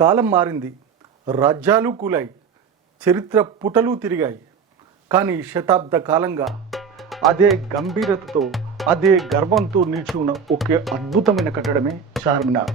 కాలం మారింది, రాజ్యాలు కూలాయి, చరిత్ర పుటలు తిరిగాయి. కానీ శతాబ్ద కాలంగా అదే గంభీరతతో, అదే గర్వంతో నిలిచి ఉన్న ఒకే అద్భుతమైన కట్టడమే చార్మినార్.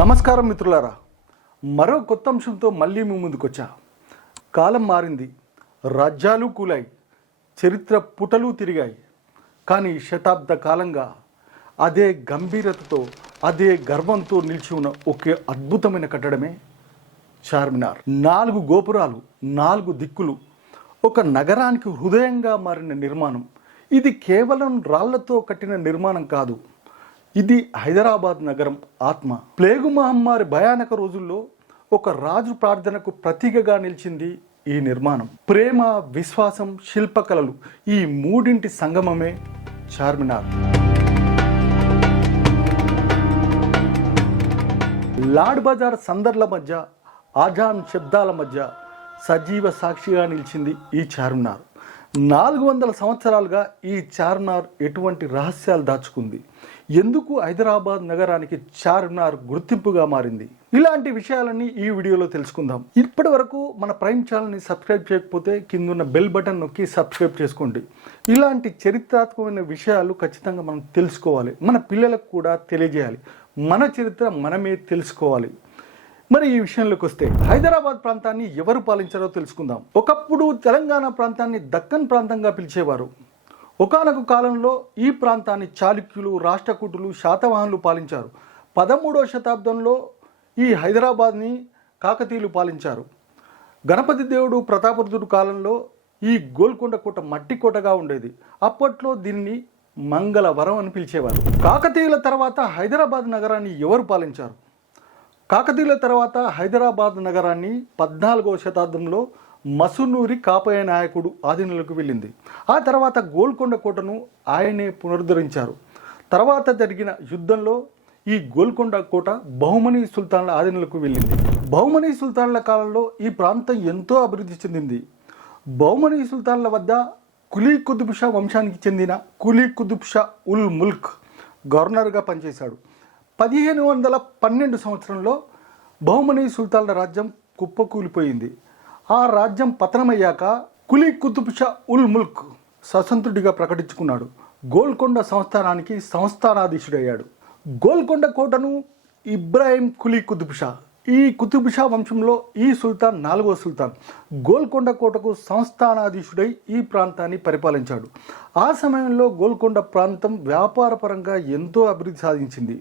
నమస్కారం మిత్రులారా, మరో కొత్త అంశంతో మళ్ళీ మీ ముందుకు వచ్చా. కాలం మారింది, రాజ్యాలు కూలాయి, చరిత్ర పుటలు తిరిగాయి. కానీ శతాబ్ద కాలంగా అదే గంభీరతతో, అదే గర్వంతో నిలిచి ఉన్న ఒకే అద్భుతమైన కట్టడమే చార్మినార్. 4 గోపురాలు, 4 దిక్కులు, ఒక నగరానికి హృదయంగా మారిన నిర్మాణం. ఇది కేవలం రాళ్లతో కట్టిన నిర్మాణం కాదు, ఇది హైదరాబాద్ నగరం ఆత్మ. ప్లేగు మహమ్మారి భయానక రోజుల్లో ఒక రాజు ప్రార్థనకు ప్రతీకగా నిలిచింది ఈ నిర్మాణం. ప్రేమ, విశ్వాసం, శిల్పకళలు ఈ మూడింటి సంగమమే చార్మినార్. లాడ్ బజార్ సందర్ల మధ్య, ఆజాన్ శబ్దాల మధ్య సజీవ సాక్షిగా నిలిచింది ఈ చార్మినార్. 400 సంవత్సరాలుగా ఈ చార్మినార్ ఎటువంటి రహస్యాలు దాచుకుంది? ఎందుకు హైదరాబాద్ నగరానికి చార్మినార్ గుర్తింపుగా మారింది? ఇలాంటి విషయాలన్నీ ఈ వీడియోలో తెలుసుకుందాం. ఇప్పటి వరకు మన ప్రైమ్ ఛానల్ని సబ్స్క్రైబ్ చేయకపోతే కిందున్న బెల్ బటన్ నొక్కి సబ్స్క్రైబ్ చేసుకోండి. ఇలాంటి చరిత్రాత్మకమైన విషయాలు ఖచ్చితంగా మనం తెలుసుకోవాలి, మన పిల్లలకు కూడా తెలియజేయాలి. మన చరిత్ర మనమే తెలుసుకోవాలి. మరి ఈ విషయంలోకి వస్తే, హైదరాబాద్ ప్రాంతాన్ని ఎవరు పాలించారో తెలుసుకుందాం. ఒకప్పుడు తెలంగాణ ప్రాంతాన్ని దక్కన్ ప్రాంతంగా పిలిచేవారు. ఒకానొక కాలంలో ఈ ప్రాంతాన్ని చాళుక్యులు, రాష్ట్రకూటులు, శాతవాహనులు పాలించారు. 13వ శతాబ్దంలో ఈ హైదరాబాద్ని కాకతీయులు పాలించారు. గణపతి దేవుడు ప్రతాపరుద్రుడు కాలంలో ఈ గోల్కొండ కోట మట్టి కోటగా ఉండేది. అప్పట్లో దీన్ని మంగళవరం అని పిలిచేవారు. కాకతీయుల తర్వాత హైదరాబాద్ నగరాన్ని ఎవరు పాలించారు? కాకతీయుల తర్వాత హైదరాబాద్ నగరాన్ని 14వ శతాబ్దంలో మసునూరి కాపయ నాయకుడు ఆధీనంలోకి వెళ్ళింది. ఆ తర్వాత గోల్కొండ కోటను ఆయనే పునరుద్ధరించారు. తర్వాత జరిగిన యుద్ధంలో ఈ గోల్కొండ కోట బహుమనీ సుల్తాన్ల ఆధీనంలోకి వెళ్ళింది. బహుమనీ సుల్తాన్ల కాలంలో ఈ ప్రాంతం ఎంతో అభివృద్ధి చెందింది. బహుమనీ సుల్తాన్ల వద్ద కులీ కుతుబ్ షా వంశానికి చెందిన కులీ కుతుబ్ షా ఉల్ ముల్క్ గవర్నర్గా పనిచేశాడు. 1512 సంవత్సరంలో బహుమనీ సుల్తాన్ల రాజ్యం కుప్పకూలిపోయింది. ఆ రాజ్యం పతనమయ్యాక కులీ కుతుబ్ షా ఉల్ ముల్క్ స్వతంత్రుడిగా ప్రకటించుకున్నాడు. గోల్కొండ సంస్థానానికి సంస్థానాధీశుడయ్యాడు. గోల్కొండ కోటను ఇబ్రాహిం కులీ కుతుబ్ షా, ఈ కుతుబ్ షా వంశంలో ఈ సుల్తాన్ 4వ సుల్తాన్ గోల్కొండ కోటకు సంస్థానాధీశుడై ఈ ప్రాంతాన్ని పరిపాలించాడు. ఆ సమయంలో గోల్కొండ ప్రాంతం వ్యాపారపరంగా ఎంతో అభివృద్ధి సాధించింది.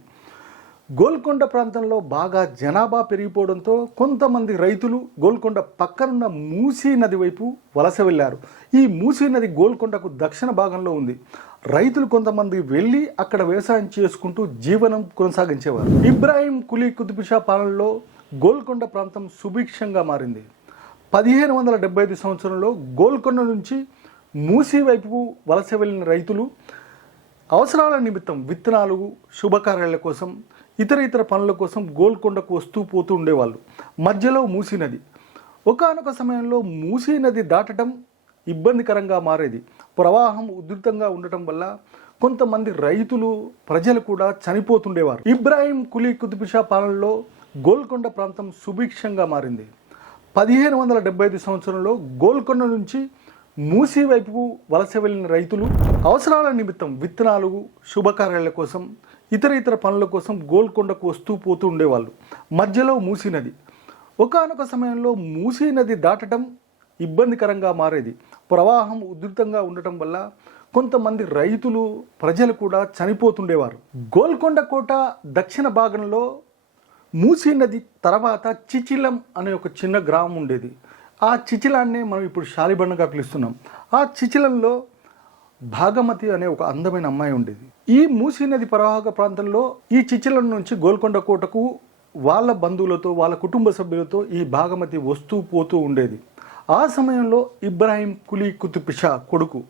గోల్కొండ ప్రాంతంలో బాగా జనాభా పెరిగిపోవడంతో కొంతమంది రైతులు గోల్కొండ పక్కనున్న మూసీ నది వైపు వలస వెళ్ళారు. ఈ మూసీ నది గోల్కొండకు దక్షిణ భాగంలో ఉంది. రైతులు కొంతమంది వెళ్ళి అక్కడ వ్యవసాయం చేసుకుంటూ జీవనం కొనసాగించేవారు. ఇబ్రాహిం కులీ కుతుబ్ షా పాలనలో గోల్కొండ ప్రాంతం సుభిక్షంగా మారింది. 1575 సంవత్సరంలో గోల్కొండ నుంచి మూసీ వైపుకు వలస వెళ్ళిన రైతులు అవసరాల నిమిత్తం విత్తనాలు, శుభకార్యాల కోసం, ఇతర పనుల కోసం గోల్కొండకు వస్తూ పోతూ ఉండేవాళ్ళు. మధ్యలో మూసీ నది. ఒకానొక సమయంలో మూసీ నది దాటడం ఇబ్బందికరంగా మారేది. ప్రవాహం ఉధృతంగా ఉండటం వల్ల కొంతమంది రైతులు, ప్రజలు కూడా చనిపోతుండేవారు. ఇబ్రాహిం కులీ కుతుబ్ షా పాలనలో గోల్కొండ ప్రాంతం సుభిక్షంగా మారింది. 1575 సంవత్సరంలో గోల్కొండ నుంచి మూసీ వైపుకు వలస వెళ్ళిన రైతులు అవసరాల నిమిత్తం విత్తనాలు, శుభకార్యాల కోసం, ఇతర పనుల కోసం గోల్కొండకు వస్తూ పోతూ ఉండేవాళ్ళు. మధ్యలో మూసీ నది. ఒకానొక సమయంలో మూసీ నది దాటడం ఇబ్బందికరంగా మారేది. ప్రవాహం ఉధృతంగా ఉండటం వల్ల కొంతమంది రైతులు, ప్రజలు కూడా చనిపోతుండేవారు. గోల్కొండ కోట దక్షిణ భాగంలో మూసీ నది తర్వాత చిచిలం అనే ఒక చిన్న గ్రామం ఉండేది. ఆ చిచిలాన్నే మనం ఇప్పుడు షాలిబండగా పిలుస్తున్నాం. ఆ చిచిలంలో భాగమతి అనే ఒక అందమైన అమ్మాయి ఉండేది. ఈ మూసీ నది ప్రవాహక ప్రాంతంలో ఈ చిచిలం నుంచి గోల్కొండ కోటకు వాళ్ళ బంధువులతో వాళ్ళ కుటుంబ సభ్యులతో ఈ భాగమతి వస్తూ పోతూ ఉండేది. ఆ సమయంలో ఇబ్రాహీం కులీ కుతుబ్ షా కొడుకు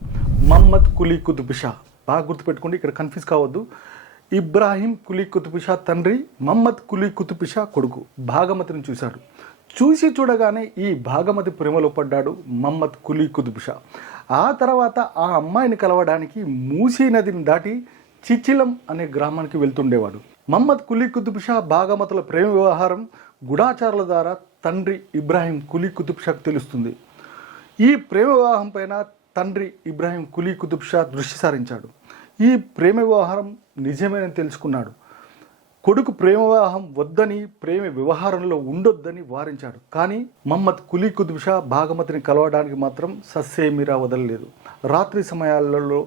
మహమ్మద్ కులీ కుతుబ్ షా, బాగా గుర్తుపెట్టుకోండి, ఇక్కడ కన్ఫ్యూజ్ కావద్దు. ఇబ్రాహీం కులీ కుతుబ్ షా తండ్రి మహమ్మద్ కులీ కుతుబ్ షా కొడుకు భాగమతిని చూశాడు. చూడగానే ఈ భాగమతి ప్రేమలో పడ్డాడు మహమ్మద్ కులీ కుతుబ్ షా. ఆ తర్వాత ఆ అమ్మాయిని కలవడానికి మూసీ నదిని దాటి చిచిలం అనే గ్రామానికి వెళ్తుండేవాడు. మహమ్మద్ కులీ కుతుబ్ షా భాగమతుల ప్రేమ వ్యవహారం గూఢాచారుల ద్వారా తండ్రి ఇబ్రాహీం కులీ కుతుబ్ షాకు తెలుస్తుంది. ఈ ప్రేమ వివాహం పైన తండ్రి ఇబ్రాహీం కులీ కుతుబ్ షా దృష్టి సారించాడు. ఈ ప్రేమ వ్యవహారం నిజమేనని తెలుసుకున్నాడు. కొడుకు ప్రేమ వివాహం వద్దని, ప్రేమ వ్యవహారంలో ఉండొద్దని వారించాడు. కానీ మహమ్మద్ కులీ కుతుబ్ షా భాగమతిని కలవడానికి మాత్రం సస్సేమిరా వదలలేదు. రాత్రి సమయాలలో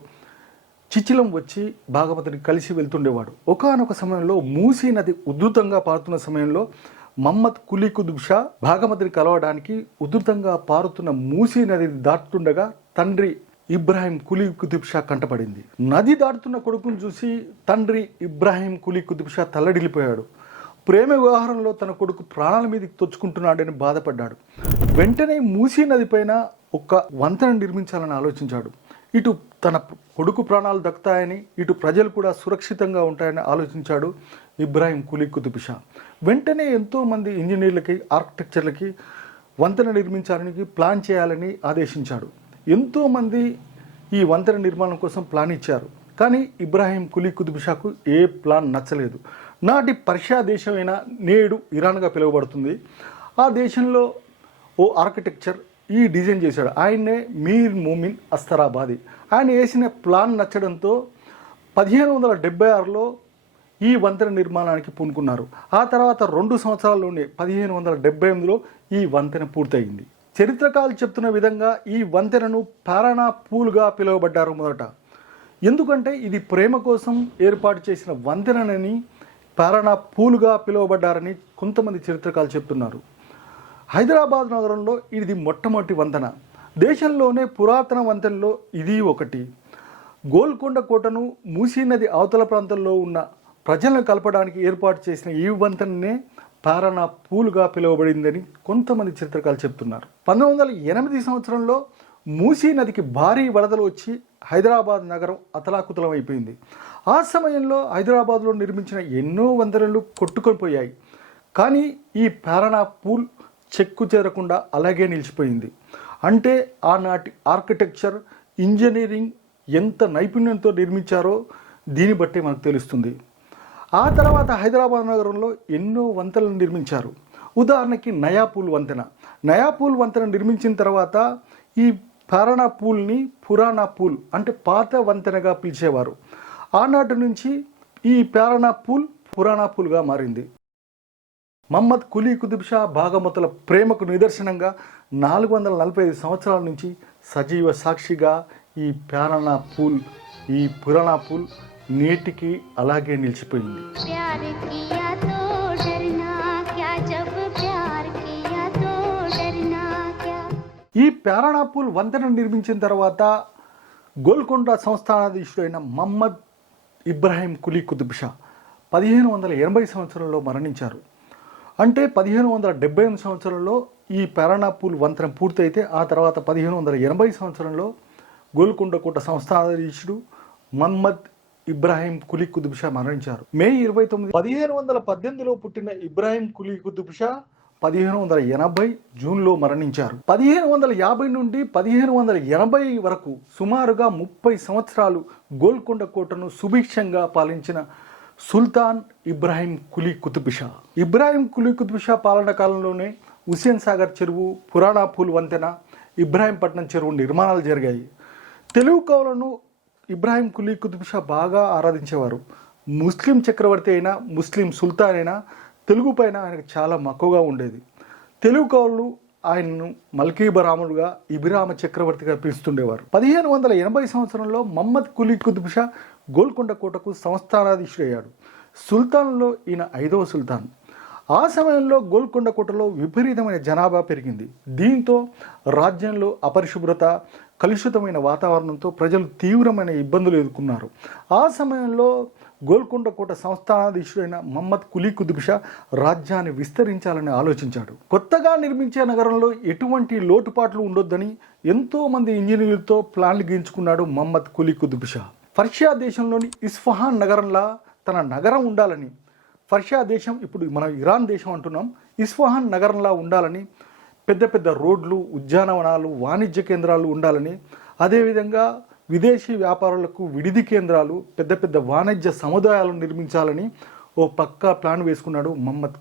చిచిలం వచ్చి భాగమతిని కలిసి వెళ్తుండేవాడు. ఒకానొక సమయంలో మూసీ నది ఉధృతంగా పారుతున్న సమయంలో మహమ్మద్ కులీ కుతుబ్ షా భాగమతిని కలవడానికి ఉధృతంగా పారుతున్న మూసీ నదిని దాటుతుండగా తండ్రి ఇబ్రాహీం కులీ కుతుబ్ షా కంటపడింది. నది దాటుతున్న కొడుకును చూసి తండ్రి ఇబ్రాహీం కులీ కుతుబ్ షా తల్లడిల్లిపోయాడు. ప్రేమ వ్యవహారంలో తన కొడుకు ప్రాణాల మీదకి తొచ్చుకుంటున్నాడని బాధపడ్డాడు. వెంటనే మూసీ నది పైన ఒక వంతెన నిర్మించాలని ఆలోచించాడు. ఇటు తన కొడుకు ప్రాణాలు దక్కుతాయని, ఇటు ప్రజలు కూడా సురక్షితంగా ఉంటాయని ఆలోచించాడు ఇబ్రాహీం కులీ కుతుబ్ షా. వెంటనే ఎంతోమంది ఇంజనీర్లకి, ఆర్కిటెక్చర్లకి వంతెన నిర్మించాలని ప్లాన్ చేయాలని ఆదేశించాడు. ఎంతోమంది ఈ వంతెన నిర్మాణం కోసం ప్లాన్ ఇచ్చారు. కానీ ఇబ్రాహీం కులీ కుతుబ్ షాకు ఏ ప్లాన్ నచ్చలేదు. నాటి పర్షియా దేశమైన నేడు ఇరాన్గా పిలువబడుతుంది. ఆ దేశంలో ఓ ఆర్కిటెక్చర్ ఈ డిజైన్ చేశాడు. ఆయన్నే మీర్ మోమిన్ అస్తరాబాది. ఆయన వేసిన ప్లాన్ నచ్చడంతో 1576లో ఈ వంతెన నిర్మాణానికి పూనుకున్నారు. ఆ తర్వాత 2 సంవత్సరాల్లోనే 1578లో ఈ వంతెన పూర్తయింది. చరిత్రకారులు చెప్తున్న విధంగా ఈ వంతెనను పారానా పూల్గా పిలువబడ్డారు మొదట. ఎందుకంటే ఇది ప్రేమ కోసం ఏర్పాటు చేసిన వంతెనని పారానా పూల్గా పిలువబడ్డారని కొంతమంది చరిత్రకారులు చెప్తున్నారు. హైదరాబాద్ నగరంలో ఇది మొట్టమొదటి వంతెన. దేశంలోనే పురాతన వంతెనలో ఇది ఒకటి. గోల్కొండ కోటను మూసీ నది అవతల ప్రాంతంలో ఉన్న ప్రజలను కలపడానికి ఏర్పాటు చేసిన ఈ వంతెననే పారానా పూల్గా పిలువబడిందని కొంతమంది చరిత్రకారులు చెప్తున్నారు. 1908 సంవత్సరంలో మూసీ నదికి భారీ వరదలు వచ్చి హైదరాబాద్ నగరం అతలాకుతలం అయిపోయింది. ఆ సమయంలో హైదరాబాద్లో నిర్మించిన ఎన్నో వంతెనలు కొట్టుకొని పోయాయి. కానీ ఈ పారానా పూల్ చెక్కు చేరకుండా అలాగే నిలిచిపోయింది. అంటే ఆనాటి ఆర్కిటెక్చర్, ఇంజనీరింగ్ ఎంత నైపుణ్యంతో నిర్మించారో దీన్ని బట్టి మనకు తెలుస్తుంది. ఆ తర్వాత హైదరాబాద్ నగరంలో ఎన్నో వంతెనలు నిర్మించారు. ఉదాహరణకి నయాపూల్ వంతెన. నయాపూల్ వంతెన నిర్మించిన తర్వాత ఈ పారానా పూల్ని పురాణా పూల్ అంటే పాత వంతెనగా పిలిచేవారు. ఆనాటి నుంచి ఈ పారానా పూల్ పురాణా పూల్గా మారింది. మహమ్మద్ కులీ కుతుబ్ షా భాగమతుల ప్రేమకు నిదర్శనంగా 445 సంవత్సరాల నుంచి సజీవ సాక్షిగా ఈ పారానా పూల్, ఈ పురాణా పూల్ నేటికి అలాగే నిలిచిపోయింది. ఈ పారానా పూల్ వంతెన నిర్మించిన తర్వాత గోల్కొండ సంస్థానాధీశుడైన మహమ్మద్ ఇబ్రాహీం కులీ కుతుబ్ షా 1580 సంవత్సరంలో మరణించారు. అంటే 1578 సంవత్సరంలో ఈ పారానా పూల్ వంతెన పూర్తయితే ఆ తర్వాత 1580 సంవత్సరంలో గోల్కొండ కోట సంస్థానాధీశుడు మహమ్మద్ ఇబ్రాహీం కులీ కుతుబ్ షా మరణించారు. మే 29, 1518లో పుట్టిన ఇబ్రాహీం కులీ కుతుబ్ షా 1580 జూన్లో మరణించారు. 1550 నుండి 1580 వరకు సుమారుగా 30 సంవత్సరాలు గోల్కొండ కోటను సుభిక్షంగా పాలించిన సుల్తాన్ ఇబ్రాహీం కులీ కుతుబ్ షా. ఇబ్రాహీం కులీ కుతుబ్ షా పాలన కాలంలోనే హుస్సేన్ సాగర్ చెరువు, పురాణా పూల్ వంతెన, ఇబ్రాహీంపట్నం చెరువు నిర్మాణాలు జరిగాయి. తెలుగు కవులను ఇబ్రాహీం కులీ కుతుబ్ షా బాగా ఆరాధించేవారు. ముస్లిం చక్రవర్తి అయినా, ముస్లిం సుల్తాన్ అయినా తెలుగు పైన ఆయనకు చాలా మక్కువగా ఉండేది. తెలుగు కవులు ఆయనను మల్కీబరాముడుగా, ఇబిరామ చక్రవర్తిగా పిలుస్తుండేవారు. 1580 సంవత్సరంలో మహమ్మద్ కులీ కుతుబ్ షా గోల్కొండ కోటకు సంస్థానాధీశుడయ్యాడు. సుల్తాన్లో ఈయన 5వ సుల్తాన్. ఆ సమయంలో గోల్కొండ కోటలో విపరీతమైన జనాభా పెరిగింది. దీంతో రాజ్యంలో అపరిశుభ్రత, కలుషితమైన వాతావరణంతో ప్రజలు తీవ్రమైన ఇబ్బందులు ఎదుర్కొన్నారు. ఆ సమయంలో గోల్కొండ కోట సంస్థానాధీశుడైన మహమ్మద్ కులీ కుతుబ్ షా రాజ్యాన్ని విస్తరించాలని ఆలోచించాడు. కొత్తగా నిర్మించే నగరంలో ఎటువంటి లోటుపాట్లు ఉండొద్దని ఎంతోమంది ఇంజనీర్లతో ప్లాన్లు గీయించుకున్నాడు మహమ్మద్ కులీ కుతుబ్ షా. పర్షియా దేశంలోని ఇస్ఫహాన్ నగరంలా తన నగరం ఉండాలని, పర్షియా దేశం ఇప్పుడు మనం ఇరాన్ దేశం అంటున్నాం, ఇస్ఫహాన్ నగరంలా ఉండాలని, పెద్ద పెద్ద రోడ్లు, ఉద్యానవనాలు, వాణిజ్య కేంద్రాలు ఉండాలని, అదేవిధంగా విదేశీ వ్యాపారులకు విడిది కేంద్రాలు, పెద్ద పెద్ద వాణిజ్య సముదాయాలను నిర్మించాలని ఓ పక్కా ప్లాన్ వేసుకున్నాడు మహమ్మద్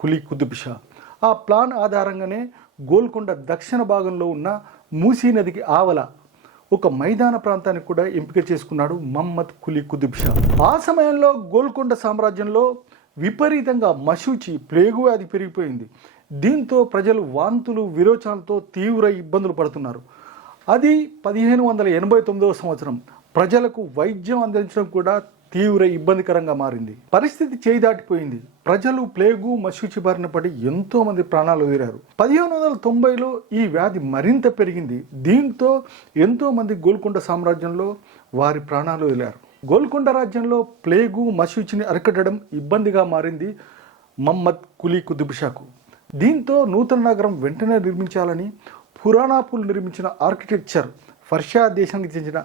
కులీ కుతుబ్ షా. ఆ ప్లాన్ ఆధారంగానే గోల్కొండ దక్షిణ భాగంలో ఉన్న మూసీ నదికి ఆవల ఒక మైదాన ప్రాంతాన్ని కూడా ఎంపిక చేసుకున్నాడు మహమ్మద్ కులీ కుతుబ్ షా. ఆ సమయంలో గోల్కొండ సామ్రాజ్యంలో విపరీతంగా మశూచి, ప్లేగు వ్యాధి పెరిగిపోయింది. దీంతో ప్రజలు వాంతులు, విరోచనాలతో తీవ్ర ఇబ్బందులు పడుతున్నారు. అది 1589వ సంవత్సరం. ప్రజలకు వైద్యం అందించడం కూడా తీవ్ర ఇబ్బందికరంగా మారింది. పరిస్థితి చేయి దాటిపోయింది. ప్రజలు ప్లేగు, మశూచి బారిన పడి ఎంతో మంది ప్రాణాలు వదిలారు. 1590లో ఈ వ్యాధి మరింత పెరిగింది. దీంతో ఎంతో మంది గోల్కొండ సామ్రాజ్యంలో వారి ప్రాణాలు వదిలారు. గోల్కొండ రాజ్యంలో ప్లేగు, మశూచిని అరికట్టడం ఇబ్బందిగా మారింది మహమ్మద్ కులీ కుతుబ్ షాకు. దీంతో నూతన నగరం వెంటనే నిర్మించాలని పురాణాపూల్ నిర్మించిన ఆర్కిటెక్చర్ పర్షియా దేశానికి చెందిన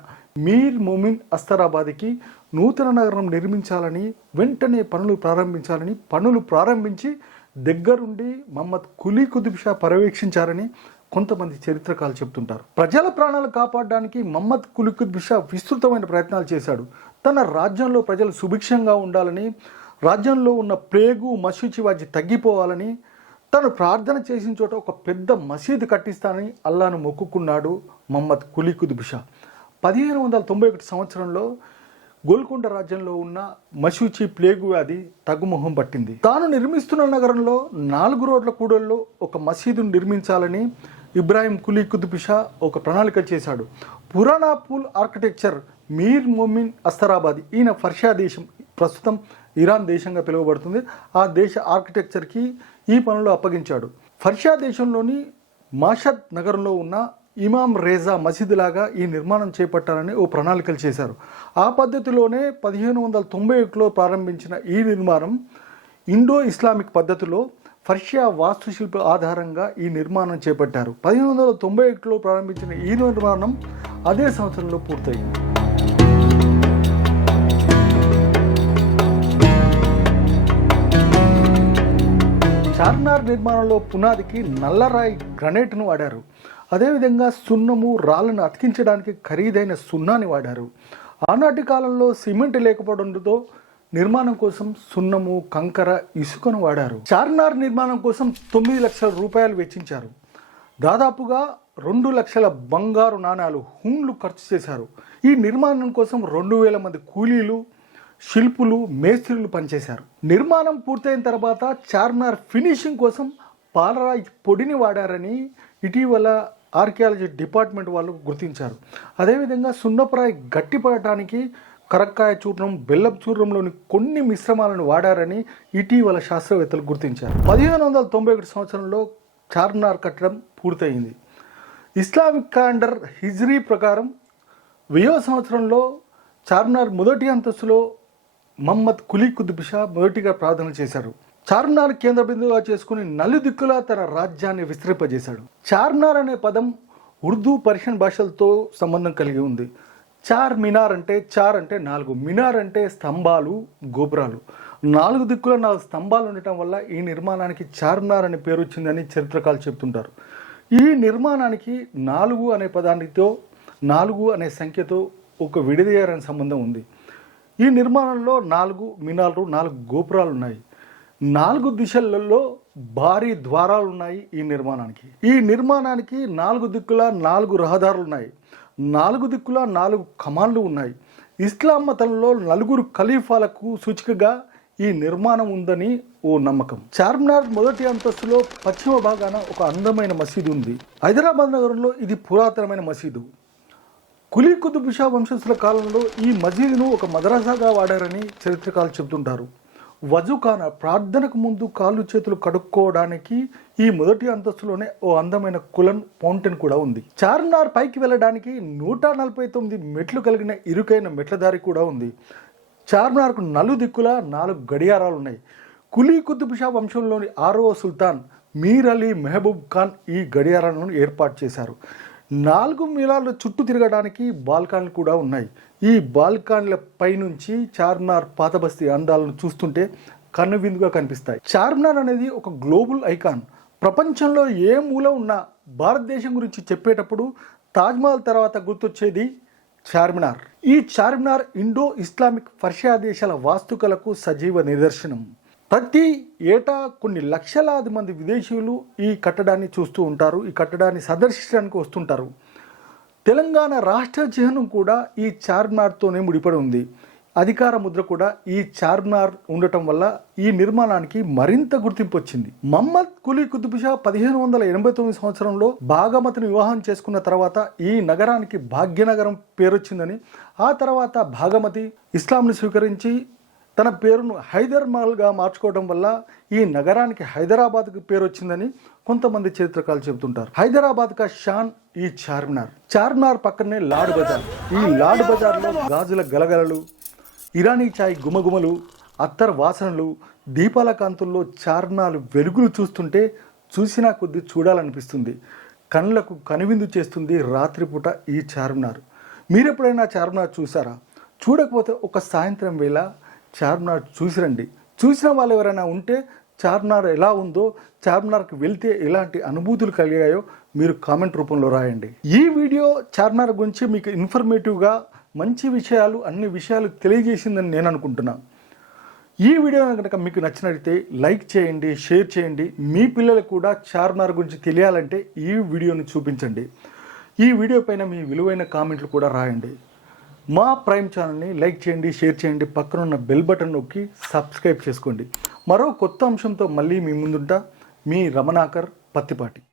మీర్ మొమిన్ అస్తరాబాద్కి నూతన నగరం నిర్మించాలని, వెంటనే పనులు ప్రారంభించి దగ్గరుండి మహమ్మద్ కులీ కుతుబ్ షా పర్యవేక్షించారని కొంతమంది చరిత్రకారులు చెప్తుంటారు. ప్రజల ప్రాణాలు కాపాడడానికి మహమ్మద్ కులీ కుతుబ్ షా విస్తృతమైన ప్రయత్నాలు చేశాడు. తన రాజ్యంలో ప్రజలు సుభిక్షంగా ఉండాలని, రాజ్యంలో ఉన్న ప్లేగు, మశూచి వ్యాధి తగ్గిపోవాలని తను ప్రార్థన చేసిన చోట ఒక పెద్ద మసీదు కట్టిస్తానని అల్లాను మొక్కుకున్నాడు మహమ్మద్ కులీ కుతుబ్ షా. 1591 సంవత్సరంలో గోల్కొండ రాజ్యంలో ఉన్న మశూచి, ప్లేగు వ్యాధి తగ్గుముఖం పట్టింది. తాను నిర్మిస్తున్న నగరంలో 4 రోడ్ల కూడల్లో ఒక మసీదును నిర్మించాలని ఇబ్రాహిం కులీ కుతుబ్ షా ఒక ప్రణాళిక చేశాడు. పురాణాపూల్ ఆర్కిటెక్చర్ మీర్ మొమిన్ అస్తరాబాద్, ఈయన పర్షియా దేశం, ప్రస్తుతం ఇరాన్ దేశంగా పిలువబడుతుంది, ఆ దేశ ఆర్కిటెక్చర్కి ఈ పనులు అప్పగించాడు. పర్షియా దేశంలోని మాషద్ నగరంలో ఉన్న ఇమాం రేజా మసీదు లాగా ఈ నిర్మాణం చేపట్టాలని ఓ ప్రణాళికలు చేశారు. ఆ పద్ధతిలోనే 1591లో ప్రారంభించిన ఈ నిర్మాణం ఇండో ఇస్లామిక్ పద్ధతిలో పర్షియా వాస్తుశిల్ప ఆధారంగా ఈ నిర్మాణం చేపట్టారు. 1591లో ప్రారంభించిన ఈ నిర్మాణం అదే సంవత్సరంలో పూర్తయింది. చార్మినార్ నిర్మాణంలో పునాదికి నల్లరాయి గ్రనైట్ను వాడారు. అదేవిధంగా సున్నము, రాళ్లను అతికించడానికి ఖరీదైన సున్నాని వాడారు. ఆనాటి కాలంలో సిమెంట్ లేకపోవడంతో నిర్మాణం కోసం సున్నము, కంకర, ఇసుకను వాడారు. చార్మినార్ నిర్మాణం కోసం 9 లక్షల రూపాయలు వెచ్చించారు. దాదాపుగా 2 లక్షల బంగారు నాణాలు, హుండ్లు ఖర్చు చేశారు. ఈ నిర్మాణం కోసం 2000 మంది కూలీలు, శిల్పులు, మేస్త్రీలు పనిచేశారు. నిర్మాణం పూర్తయిన తర్వాత చార్మినార్ ఫినిషింగ్ కోసం పాలరాయి పొడిని వాడారని ఇటీవల ఆర్కియాలజీ డిపార్ట్మెంట్ వాళ్ళు గుర్తించారు. అదేవిధంగా సున్నపురాయి గట్టిపడటానికి కరక్కాయ చూర్ణం, బెల్లం చూర్ణంలోని కొన్ని మిశ్రమాలను వాడారని ఇటీవల శాస్త్రవేత్తలు గుర్తించారు. 1591 సంవత్సరంలో చార్మినార్ కట్టడం పూర్తయింది. ఇస్లామిక్ క్యాలెండర్ హిజ్రీ ప్రకారం 1000వ సంవత్సరంలో చార్మినార్ మొదటి అంతస్తులో మహమ్మద్ కులీ కుతుబ్ షా మొదటిగా ప్రార్థన చేశారు. చార్మినార్ కేంద్ర బిందువుగా చేసుకుని నలుదిక్కులా తన రాజ్యాన్ని విస్తరింపజేశాడు. చార్మినార్ అనే పదం ఉర్దూ, పర్షియన్ భాషలతో సంబంధం కలిగి ఉంది. చార్ మినార్ అంటే, చార్ అంటే 4, మినార్ అంటే స్తంభాలు, గోపురాలు. 4 దిక్కుల 4 స్తంభాలు ఉండటం వల్ల ఈ నిర్మాణానికి చార్మినార్ అనే పేరు వచ్చిందని చరిత్రకారులు చెప్తుంటారు. ఈ నిర్మాణానికి 4 అనే పదానితో, 4 అనే సంఖ్యతో ఒక విడదీయారని సంబంధం ఉంది. ఈ నిర్మాణంలో 4 మినార్లు, 4 గోపురాలు ఉన్నాయి. 4 దిశలలో భారీ ద్వారాలు ఉన్నాయి. ఈ నిర్మాణానికి 4 దిక్కుల 4 రహదారులు ఉన్నాయి. 4 దిక్కుల 4 కమాన్లు ఉన్నాయి. ఇస్లాం మతంలో 4 ఖలీఫాలకు సూచికగా ఈ నిర్మాణం ఉందని ఓ నమ్మకం. చార్మినార్ మొదటి అంతస్తులో పశ్చిమ భాగాన ఒక అందమైన మసీదు ఉంది. హైదరాబాద్ నగరంలో ఇది పురాతనమైన మసీదు. కులీ కుతుబ్ షా వంశస్థుల కాలంలో ఈ మసీదును ఒక మదరసాగా వాడారని చరిత్రకారులు చెబుతుంటారు. వజుఖానా ప్రార్థనకు ముందు కాళ్ళు చేతులు కడుక్కోవడానికి ఈ మొదటి అంతస్తులోనే ఓ అందమైన కులన్ ఫౌంటైన్ కూడా ఉంది. చార్మినార్ పైకి వెళ్ళడానికి 149 మెట్లు కలిగిన ఇరుకైన మెట్ల దారి కూడా ఉంది. చార్మినార్కు నలుదిక్కులా 4 గడియారాలు ఉన్నాయి. కులీ కుతుబ్ షా వంశంలోని 6వ సుల్తాన్ మీర్ అలీ మెహబూబ్ ఖాన్ ఈ గడియారాలను ఏర్పాటు చేశారు. 4 మీలాల చుట్టూ తిరగడానికి బాల్కాన్లు కూడా ఉన్నాయి. ఈ బాల్కాన్ల పైనుంచి చార్మినార్ పాతబస్తీ అందాలను చూస్తుంటే కన్నువిందుగా కనిపిస్తాయి. చార్మినార్ అనేది ఒక గ్లోబల్ ఐకాన్. ప్రపంచంలో ఏ మూల ఉన్నా భారతదేశం గురించి చెప్పేటప్పుడు తాజ్మహల్ తర్వాత గుర్తొచ్చేది చార్మినార్. ఈ చార్మినార్ ఇండో ఇస్లామిక్ పర్షియా దేశాల వాస్తుకలకు సజీవ నిదర్శనం. ప్రతి ఏటా కొన్ని లక్షలాది మంది విదేశీయులు ఈ కట్టడాన్ని చూస్తూ ఉంటారు, ఈ కట్టడాన్ని సందర్శించడానికి వస్తుంటారు. తెలంగాణ రాష్ట్ర చిహ్నం కూడా ఈ చార్మినార్తోనే ముడిపడి ఉంది. అధికార ముద్ర కూడా ఈ చార్మినార్ ఉండటం వల్ల ఈ నిర్మాణానికి మరింత గుర్తింపు వచ్చింది. మహమ్మద్ కులీ కుతుబ్ షా 1589 సంవత్సరంలో భాగమతిని వివాహం చేసుకున్న తర్వాత ఈ నగరానికి భాగ్యనగరం పేరొచ్చిందని, ఆ తర్వాత భాగమతి ఇస్లాంను స్వీకరించి తన పేరును హైదర్ మహల్గా మార్చుకోవడం వల్ల ఈ నగరానికి హైదరాబాద్కి పేరు వచ్చిందని కొంతమంది చరిత్రకారులు చెబుతుంటారు. హైదరాబాద్ కా షాన్ ఈ చార్మినార్. చార్మినార్ పక్కనే లాడ్ బజార్. ఈ లాడ్ బజార్లో గాజుల గలగలలు, ఇరానీ చాయ్ గుమగుమలు, అత్తర్ వాసనలు, దీపాల కాంతుల్లో చార్మినార్ వెలుగులు చూస్తుంటే చూసినా కొద్దీ చూడాలనిపిస్తుంది. కళ్ళకు కనువిందు చేస్తుంది రాత్రిపూట ఈ చార్మినార్. మీరెప్పుడైనా చార్మినార్ చూసారా? చూడకపోతే ఒక సాయంత్రం వేళ చార్మినార్ చూసిరండి. చూసిన వాళ్ళు ఎవరైనా ఉంటే చార్మినార్ ఎలా ఉందో, చార్మినార్కి వెళ్తే ఎలాంటి అనుభూతులు కలిగాయో మీరు కామెంట్ రూపంలో రాయండి. ఈ వీడియో చార్మినార్ గురించి మీకు ఇన్ఫర్మేటివ్గా మంచి విషయాలు, అన్ని విషయాలు తెలియజేసిందని నేను అనుకుంటున్నాను. ఈ వీడియో కనుక మీకు నచ్చినట్లయితే లైక్ చేయండి, షేర్ చేయండి. మీ పిల్లలకు కూడా చార్మినార్ గురించి తెలియాలంటే ఈ వీడియోని చూపించండి. ఈ వీడియో పైన మీ విలువైన కామెంట్లు కూడా రాయండి. మా ప్రైమ్ ఛానల్ని లైక్ చేయండి, షేర్ చేయండి. పక్కనున్న బెల్ బటన్ నొక్కి సబ్స్క్రైబ్ చేసుకోండి. మరో కొత్త అంశంతో మళ్ళీ మీ ముందుంటా. మీ రమణాకర్ పత్తిపాటి.